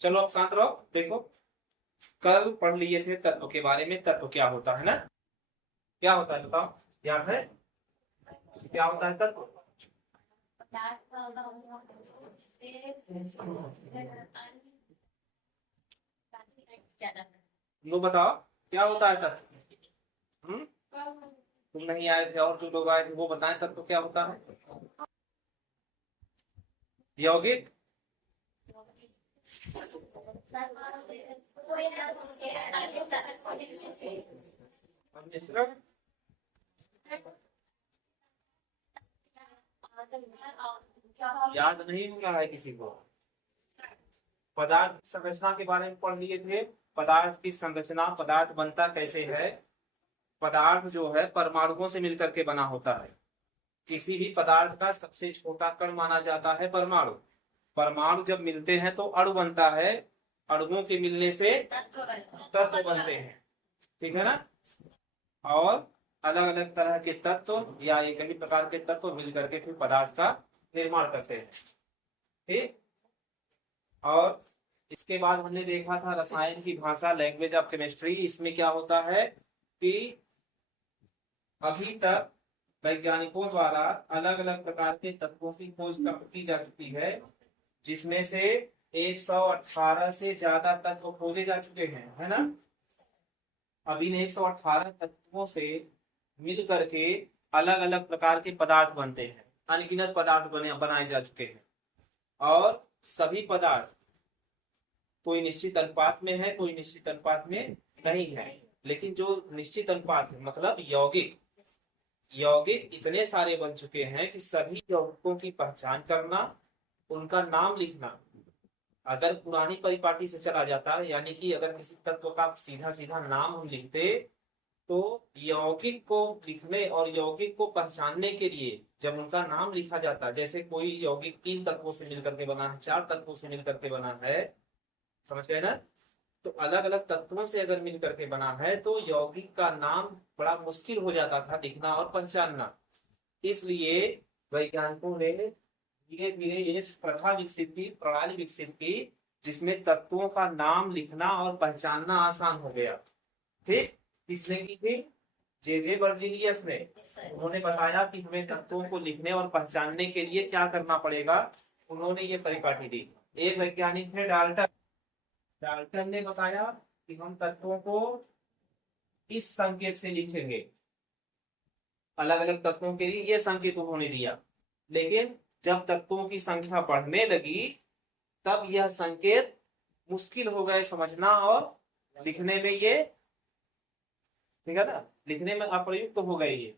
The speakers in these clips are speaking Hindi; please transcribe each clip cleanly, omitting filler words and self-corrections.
चलो अब शांत रहो। देखो, कल पढ़ लिए थे तत्व के बारे में। तत्व क्या होता है ना, क्या होता है बताओ, याद है क्या होता है तत्व? वो बताओ क्या होता है तत्व? तुम नहीं आए थे और जो लोग आए थे वो बताएं तत्व क्या होता है। यौगिक, मिश्रण, याद नहीं हो रहा है किसी को? पदार्थ संरचना के बारे में पढ़ लिए थे। पदार्थ की संरचना, पदार्थ बनता कैसे है। पदार्थ जो है परमाणुओं से मिलकर के बना होता है। किसी भी पदार्थ का सबसे छोटा कण माना जाता है परमाणु। परमाणु जब मिलते हैं तो अणु बनता है। अणुओं के मिलने से तत्व बनते हैं, ठीक है ना। और अलग अलग तरह के तत्व या एक ही प्रकार के तत्व मिल करके फिर पदार्थ का निर्माण करते हैं, ठीक। और इसके बाद हमने देखा था रसायन की भाषा, लैंग्वेज ऑफ केमिस्ट्री। इसमें क्या होता है कि अभी तक वैज्ञानिकों द्वारा अलग अलग प्रकार के तत्वों की खोज की जा चुकी है, जिसमें से 118 से ज्यादा तत्व खोजे जा चुके हैं, है ना। अब इन 118 तत्वों से मिल करके अलग अलग प्रकार के पदार्थ बनते हैं। अनगिनत पदार्थ बनाए जा चुके हैं। और सभी पदार्थ कोई निश्चित अनुपात में है, कोई निश्चित अनुपात में नहीं है। लेकिन जो निश्चित अनुपात है मतलब यौगिक, यौगिक इतने सारे बन चुके हैं कि सभी यौगिकों की पहचान करना, उनका नाम लिखना अगर पुरानी परिपाटी से चला जाता है, यानी कि अगर किसी तत्व का सीधा सीधा नाम हम लिखते तो यौगिक को लिखने और यौगिक को पहचानने के लिए जब उनका नाम लिखा जाता, जैसे कोई यौगिक 3 तत्वों से मिलकर के बना है, 4 तत्वों से मिलकर के बना है, समझ गए ना। तो अलग अलग तत्वों से अगर मिल करके बना है तो यौगिक का नाम बड़ा मुश्किल हो जाता था लिखना और पहचानना। इसलिए वैज्ञानिकों ने धीरे धीरे ये प्रथा विकसित की, प्रणाली विकसित की, जिसमें तत्वों का नाम लिखना और पहचानना आसान हो गया, ठीक। किसने की थी? जे बर्जीलियस ने। उन्होंने बताया कि हमें तत्वों को लिखने और पहचानने के लिए क्या करना पड़ेगा। उन्होंने ये परिपाटी दी। एक वैज्ञानिक थे डाल्टन। डाल्टन ने बताया कि हम तत्वों को इस संकेत से लिखेंगे। अलग अलग तत्वों के लिए ये संकेत उन्होंने दिया। लेकिन जब तत्वों की संख्या बढ़ने लगी तब यह संकेत मुश्किल हो गए समझना और लिखने में, ये ठीक है ना, लिखने में अप्रयुक्त तो हो गए ये।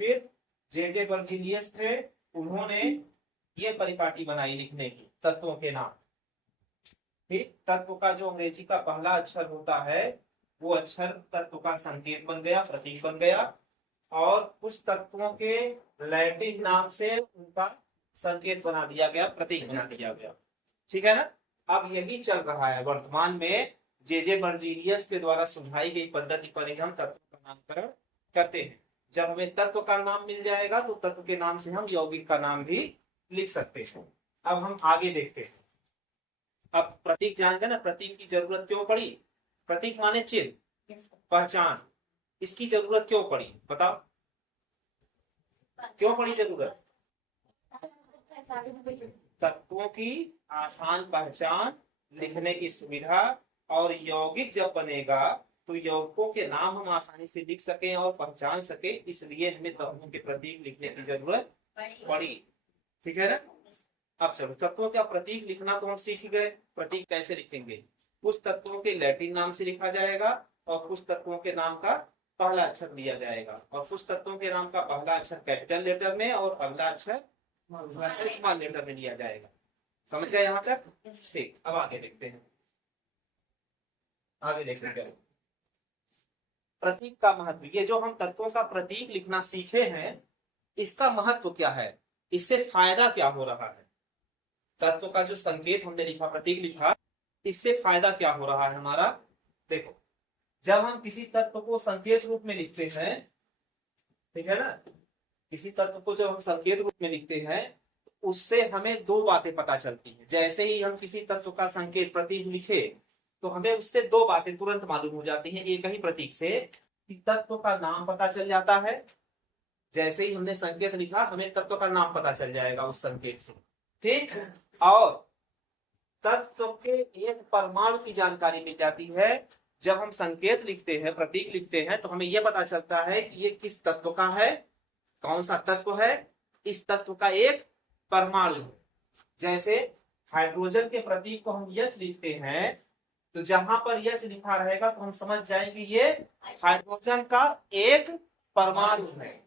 फिर जे बर्जीलियस थे, उन्होंने ये परिपाटी बनाई लिखने की तत्वों के नाम, ठीक। तत्व का जो अंग्रेजी का पहला अक्षर होता है वो अक्षर तत्व का संकेत बन गया, प्रतीक बन गया। और कुछ तत्वों के लैटिन नाम से उनका संकेत बना दिया गया, प्रतीक बना दिया गया, ठीक है ना। अब यही चल रहा है वर्तमान में। जे बर्जीलियस के द्वारा सुझाई गई पद्धति पर ही हम तत्व का नामकरण करते हैं। जब हमें तत्व का नाम मिल जाएगा तो तत्व के नाम से हम यौगिक का नाम भी लिख सकते हैं। अब हम आगे देखते हैं। अब प्रतीक जान गए ना, प्रतीक की जरूरत क्यों पड़ी। प्रतीक माने चिन्ह, पहचान, इसकी जरूरत क्यों पड़ी बताओ, क्यों पड़ी जरूरत। तत्वों की आसान पहचान, लिखने की सुविधा, और यौगिक जब बनेगा तो यौगिकों के नाम हम आसानी से लिख सकें और पहचान सके, इसलिए हमें तत्वों के प्रतीक लिखने की जरूरत पड़ी, ठीक है ना। अब चलो, तत्वों का प्रतीक लिखना तो हम सीख गए। प्रतीक कैसे लिखेंगे? कुछ तत्वों के लैटिन नाम से लिखा जाएगा और कुछ तत्वों के नाम का पहला अक्षर लिया जाएगा, और कुछ तत्वों के नाम का पहला अक्षर कैपिटल लेटर में और अगला अक्षर स्मॉल लेटर में लिया जाएगा। समझ गए यहाँ तक? ठीक, अब आगे देखते हैं। आगे देखते हैं प्रतीक का महत्व। ये जो हम तत्वों का प्रतीक लिखना सीखे हैं, इसका महत्व क्या है, इससे फायदा क्या हो रहा है। तत्व का जो संकेत हमने लिखा, प्रतीक लिखा, इससे फायदा क्या हो रहा है हमारा। देखो, जब हम किसी तत्व को संकेत रूप में लिखते हैं, ठीक है ना, किसी तत्व को जब हम संकेत रूप में लिखते हैं उससे हमें दो बातें पता चलती हैं। जैसे ही हम किसी तत्व का संकेत प्रतीक लिखे तो हमें उससे दो बातें तुरंत मालूम हो जाती हैं एक ही प्रतीक से, कि तत्व का नाम पता चल जाता है। जैसे ही हमने संकेत लिखा हमें तत्व का नाम पता चल जाएगा उस संकेत से, ठीक। और तत्व के एक परमाणु की जानकारी मिल जाती है। जब हम संकेत लिखते हैं, प्रतीक लिखते हैं, तो हमें यह पता चलता है कि ये किस तत्व का है, कौन सा तत्व है, इस तत्व का एक परमाणु। जैसे हाइड्रोजन के प्रतीक को हम यच लिखते हैं, तो जहां पर यच लिखा रहेगा तो हम समझ जाएंगे ये हाइड्रोजन का एक परमाणु है,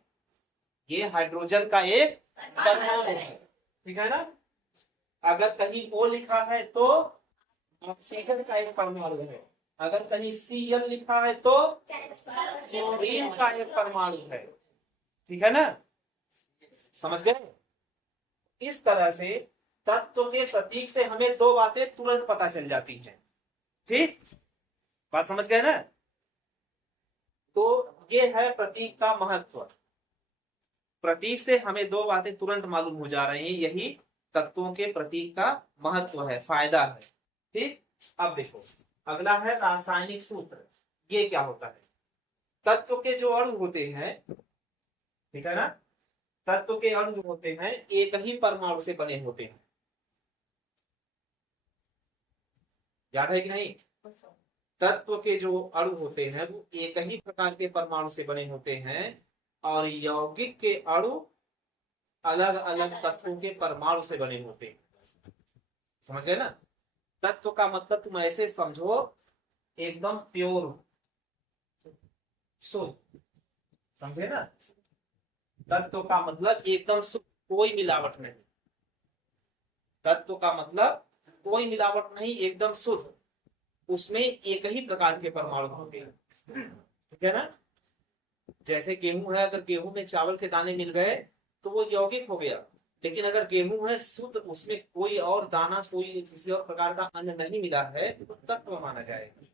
ये हाइड्रोजन का एक परमाणु है, ठीक है ना। अगर कहीं ओ लिखा है तो ऑक्सीजन का एक परमाणु है, अगर कहीं Cl लिखा है तो क्लोरीन का एक परमाणु है, ठीक है ना, समझ गए। इस तरह से तत्व के प्रतीक से हमें दो बातें तुरंत पता चल जाती हैं, ठीक, बात समझ गए ना। तो ये है प्रतीक का महत्व। प्रतीक से हमें दो बातें तुरंत मालूम हो जा रही हैं, यही तत्वों के प्रतीक का महत्व है, फायदा है, ठीक। अब देखो अगला है रासायनिक सूत्र। ये क्या होता है, तत्व के जो अणु होते हैं, ठीक है ना, तत्व के अणु जो होते हैं एक ही परमाणु से बने होते हैं, याद है कि नहीं। तत्व के जो अणु होते हैं वो एक ही प्रकार के परमाणु से बने होते हैं, और यौगिक के अणु अलग अलग तत्वों के परमाणु से बने होते हैं, समझ गए ना। तत्व का मतलब तुम ऐसे समझो एकदम प्योर शुद्ध, समझे ना। तत्व का मतलब एकदम शुद्ध, कोई मिलावट नहीं। तत्व का मतलब कोई मिलावट नहीं, एकदम शुद्ध, उसमें एक ही प्रकार के परमाणु होंगे, ठीक है ना। जैसे गेहूं है, अगर गेहूं में चावल के दाने मिल गए तो वो यौगिक हो गया, लेकिन अगर गेहूं है शुद्ध, उसमें कोई और दाना, कोई किसी और प्रकार का अन्न नहीं मिला है, तो तत्व माना जाएगा।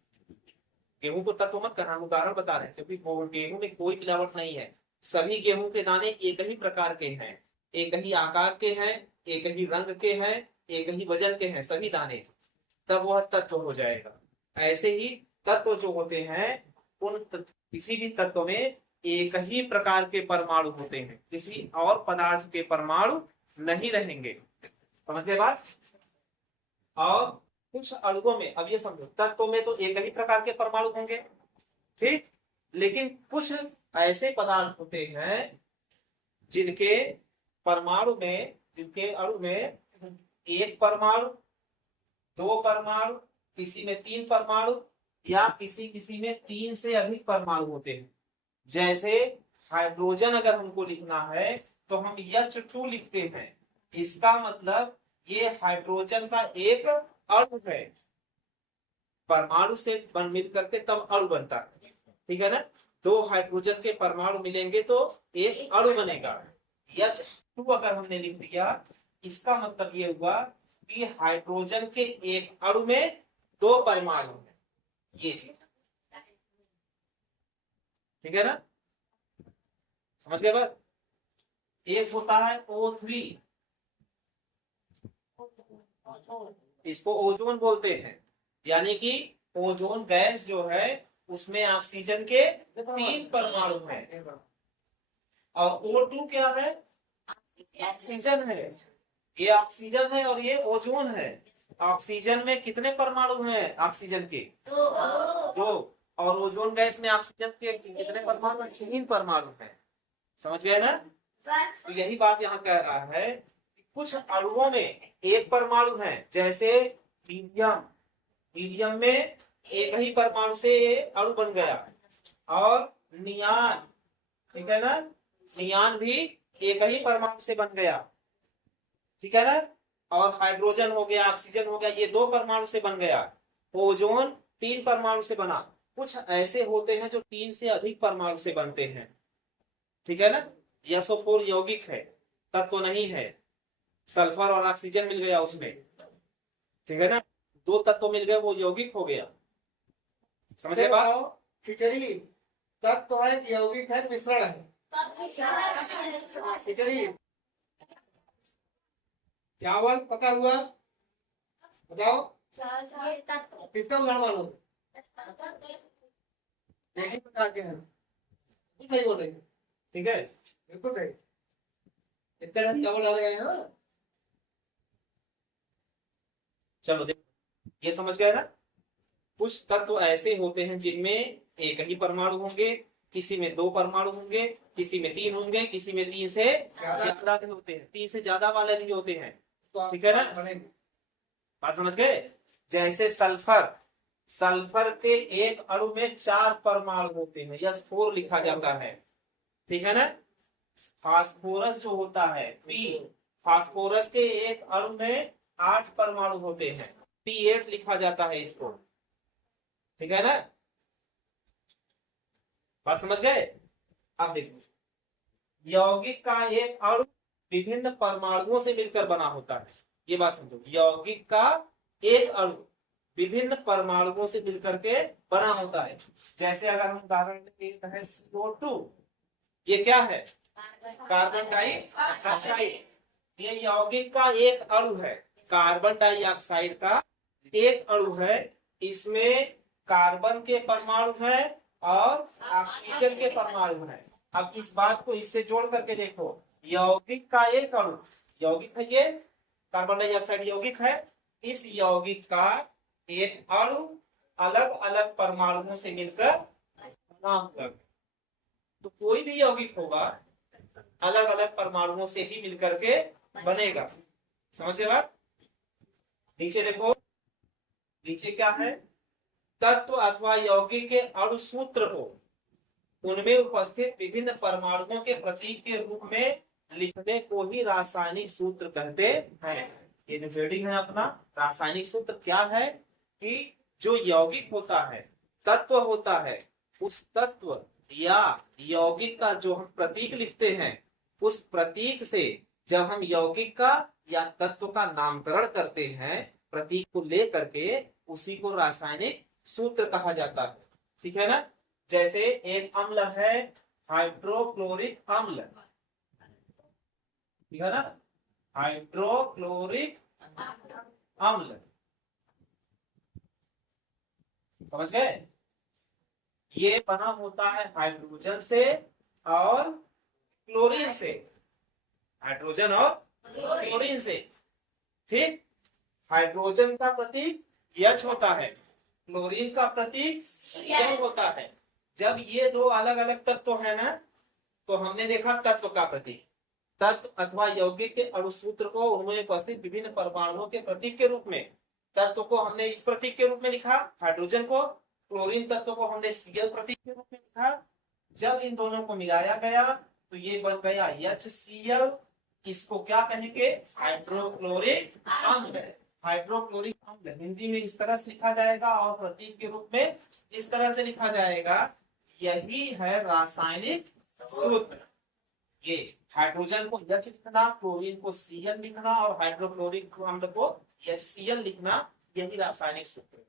गेहूं को तत्व मत करना, हम उदाहरण बता रहे हैं, क्योंकि गेहूं में कोई मिलावट नहीं है, सभी गेहूं के दाने एक ही प्रकार के हैं, एक ही आकार के हैं, एक ही रंग के हैं, एक ही वजन के हैं सभी दाने, तब वह तत्व हो जाएगा। ऐसे ही तत्व जो होते हैं किसी भी तत्व में एक ही प्रकार के परमाणु होते हैं, किसी और पदार्थ के परमाणु नहीं रहेंगे, समझ गए बात। और कुछ अणुओं में, अब ये समझो, तत्व में तो एक ही प्रकार के परमाणु होंगे, ठीक, लेकिन कुछ ऐसे पदार्थ होते हैं जिनके परमाणु में, जिनके अणु में एक परमाणु, दो परमाणु, किसी में तीन परमाणु, या किसी किसी में तीन से अधिक परमाणु होते हैं। जैसे हाइड्रोजन अगर हमको लिखना है तो हम H2 लिखते हैं, इसका मतलब ये हाइड्रोजन का एक अणु है, परमाणु से मिल करके तब अणु बनता है, ठीक है ना। दो हाइड्रोजन के परमाणु मिलेंगे तो एक अणु बनेगा। H2 अगर हमने लिख दिया, इसका मतलब ये हुआ कि हाइड्रोजन के एक अणु में दो परमाणु हैं, ये चीज, ठीक है ना, समझ गए बात। एक होता है O3, इसको ओजोन बोलते हैं, यानी कि ओजोन गैस जो है उसमें ऑक्सीजन के तीन परमाणु हैं। और O2 क्या है, ऑक्सीजन है, ये ऑक्सीजन है और ये ओजोन है। ऑक्सीजन में कितने परमाणु हैं, ऑक्सीजन के दो, और ओजोन गैस में ऑक्सीजन के कितने परमाणु हैं, तीन परमाणु हैं, समझ गए ना। तो यही बात यहाँ कह रहा है कि कुछ अणुओं में एक परमाणु है, जैसे हीलियम, हीलियम में एक ही परमाणु से अणु बन गया, और नियान, ठीक है ना, नियान भी एक ही परमाणु से बन गया, ठीक है ना। और हाइड्रोजन हो गया, ऑक्सीजन हो गया, ये दो परमाणु से बन गया। ओजोन तीन परमाणु से बना। कुछ ऐसे होते हैं जो तीन से अधिक परमाणु से बनते हैं, ठीक है ना। SO4 यौगिक है, तत्व तो नहीं है, सल्फर और ऑक्सीजन मिल गया उसमें, ठीक है ना, दो तत्व मिल गए, वो यौगिक हो गया, समझ गए बात। खिचड़ी तत्व है कि यौगिक है, मिश्रण है। खिचड़ी चावल पका हुआ, बताओ किसका उदाहरण मानो? एक ही प्रकार के हैं, बिल्कुल सही बोल रहे हैं, ठीक है। बिल्कुल सही। इस तरह से चावल डाले गए हैं ना। चलो देखो, ये समझ गए ना। कुछ तत्व ऐसे होते हैं जिनमें एक ही परमाणु होंगे, किसी में 2 परमाणु होंगे, किसी में 3 होंगे, किसी में 3 से ज्यादा के होते हैं, 3 से ज्यादा वाले भी होते हैं। तो ठीक है ना, बनेंगे। बात समझ गए। जैसे सल्फर, सल्फर के एक अणु में 4 परमाणु होते हैं, S4 लिखा जाता है। ठीक है ना। फास्फोरस जो होता है P, फास्फोरस के एक अणु में 8 परमाणु होते हैं, P8 लिखा जाता है इसको। ठीक है ना, बात समझ गए। अब देखो, यौगिक का एक अणु विभिन्न परमाणुओं से मिलकर बना होता है। ये बात समझो, यौगिक का एक अणु विभिन्न परमाणुओं से मिलकर के बना होता है। जैसे अगर हम उदाहरण लेते हैं CO2, ये क्या है? Carbon dioxide. ये यौगिक का एक अणु है, कार्बन डाइऑक्साइड का एक अणु है। इसमें कार्बन के परमाणु है और ऑक्सीजन के परमाणु है। अब इस बात को इससे जोड़ करके देखो, यौगिक का एक अणु, यौगिक है ये, कार्बन डाइऑक्साइड यौगिक है। इस यौगिक का एक अणु अलग अलग परमाणुओं से मिलकर बना होगा। तो कोई भी यौगिक होगा अलग अलग परमाणुओं से ही मिलकर के बनेगा। समझ गए बात। नीचे देखो, नीचे क्या है? तत्व अथवा यौगिक के अणु सूत्र को उनमें उपस्थित विभिन्न परमाणुओं के प्रतीक के रूप में लिखने को ही रासायनिक सूत्र कहते हैं। ये जो हेडिंग है अपना, रासायनिक सूत्र क्या है कि जो यौगिक होता है, तत्व होता है, उस तत्व या यौगिक का जो हम प्रतीक लिखते हैं, उस प्रतीक से जब हम यौगिक का या तत्व का नामकरण करते हैं, प्रतीक को लेकर के, उसी को रासायनिक सूत्र कहा जाता है। ठीक है ना। जैसे एक अम्ल है हाइड्रोक्लोरिक अम्ल, ठीक है ना, हाइड्रोक्लोरिक अम्ल, समझ गए। ये बना होता है हाइड्रोजन से और क्लोरीन से, हाइड्रोजन और क्लोरीन से। ठीक, हाइड्रोजन का प्रतीक H होता है, क्लोरीन का प्रतीक Cl होता है। जब ये दो अलग अलग तत्व है ना, तो हमने देखा तत्व का प्रतीक, तत्व अथवा यौगिक के अणु सूत्र को उनमें उपस्थित विभिन्न परमाणुओं के प्रतीक के रूप में, तत्व को हमने इस प्रतीक के रूप में लिखा हाइड्रोजन को, क्लोरीन तत्व को हमने Cl प्रतीक के रूप में लिखा। जब इन दोनों को मिलाया गया तो ये बन गया HCl। इसको क्या कहेंगे? हाइड्रोक्लोरिक अम्ल। हाइड्रोक्लोरिक अम्ल हिंदी में इस तरह से लिखा जाएगा और प्रतीक के रूप में इस तरह से लिखा जाएगा। यही है रासायनिक सूत्र। ये हाइड्रोजन को H लिखना, क्लोरीन को Cl लिखना और हाइड्रोक्लोरिक अम्ल को HCl लिखना, यही रासायनिक सूत्र है।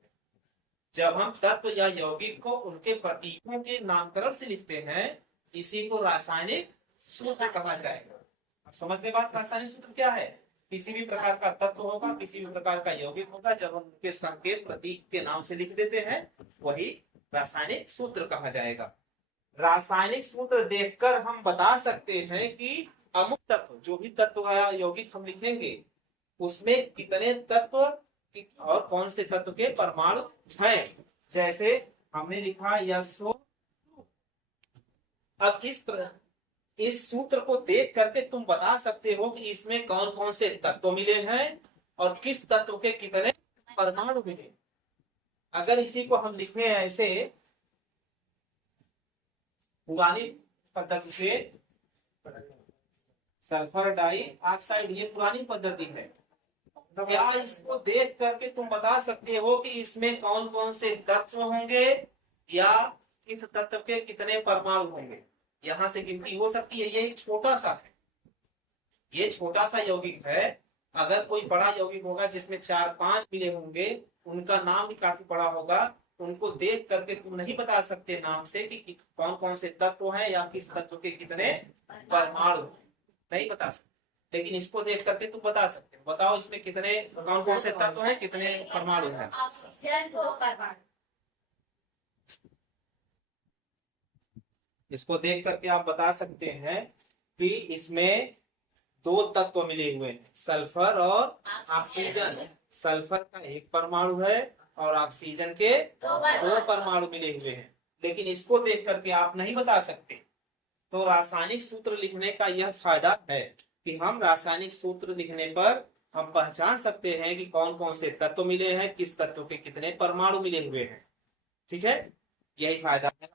जब हम तत्व या यौगिक को उनके प्रतीकों के नामकरण से लिखते हैं, इसी को रासायनिक सूत्र कहा जाएगा। अब समझ गए बात, रासायनिक सूत्र क्या है? किसी भी प्रकार का तत्व होगा, किसी भी प्रकार का यौगिक होगा, जब हम उनके संकेत प्रतीक के नाम से लिख देते हैं, वही रासायनिक सूत्र कहा जाएगा। रासायनिक सूत्र देखकर हम बता सकते हैं कि अमुक तत्व, जो भी तत्व या यौगिक हम लिखेंगे, उसमें कितने तत्व और कौन से तत्व के परमाणु हैं। जैसे हमने लिखा SO। अब इस सूत्र को देख करके तुम बता सकते हो कि इसमें कौन कौन से तत्व मिले हैं और किस तत्व के कितने परमाणु मिले। अगर इसी को हम लिखे ऐसे पुरानी पद्धति से, सल्फर डाइऑक्साइड, ये पुरानी पद्धति है, तो क्या इसको देख करके तुम बता सकते हो कि इसमें कौन कौन से तत्व होंगे या इस तत्व के कितने परमाणु होंगे? यहां से गिनती हो सकती है। ये छोटा सा है, ये छोटा सा यौगिक है। अगर कोई बड़ा यौगिक होगा जिसमें 4-5 मिले होंगे, उनका नाम भी काफी बड़ा होगा, उनको देख करके तुम नहीं बता सकते नाम से कि कौन कौन से तत्व हैं या किस तत्व के कितने परमाणु, नहीं बता सकते। लेकिन इसको देख करके तुम बता सकते हो। बताओ इसमें कितने कौन कौन से तत्व हैं, कितने परमाणु हैं। ऑक्सीजन 2 परमाणु। इसको देख करके आप बता सकते हैं कि इसमें 2 तत्व मिले हुए हैं, सल्फर और ऑक्सीजन। सल्फर का 1 परमाणु है और ऑक्सीजन के 2 परमाणु मिले हुए हैं। लेकिन इसको देख करके आप नहीं बता सकते। तो रासायनिक सूत्र लिखने का यह फायदा है कि हम रासायनिक सूत्र लिखने पर हम पहचान सकते हैं कि कौन कौन से तत्व मिले हैं, किस तत्व के कितने परमाणु मिले हुए हैं। ठीक है, यही फायदा है।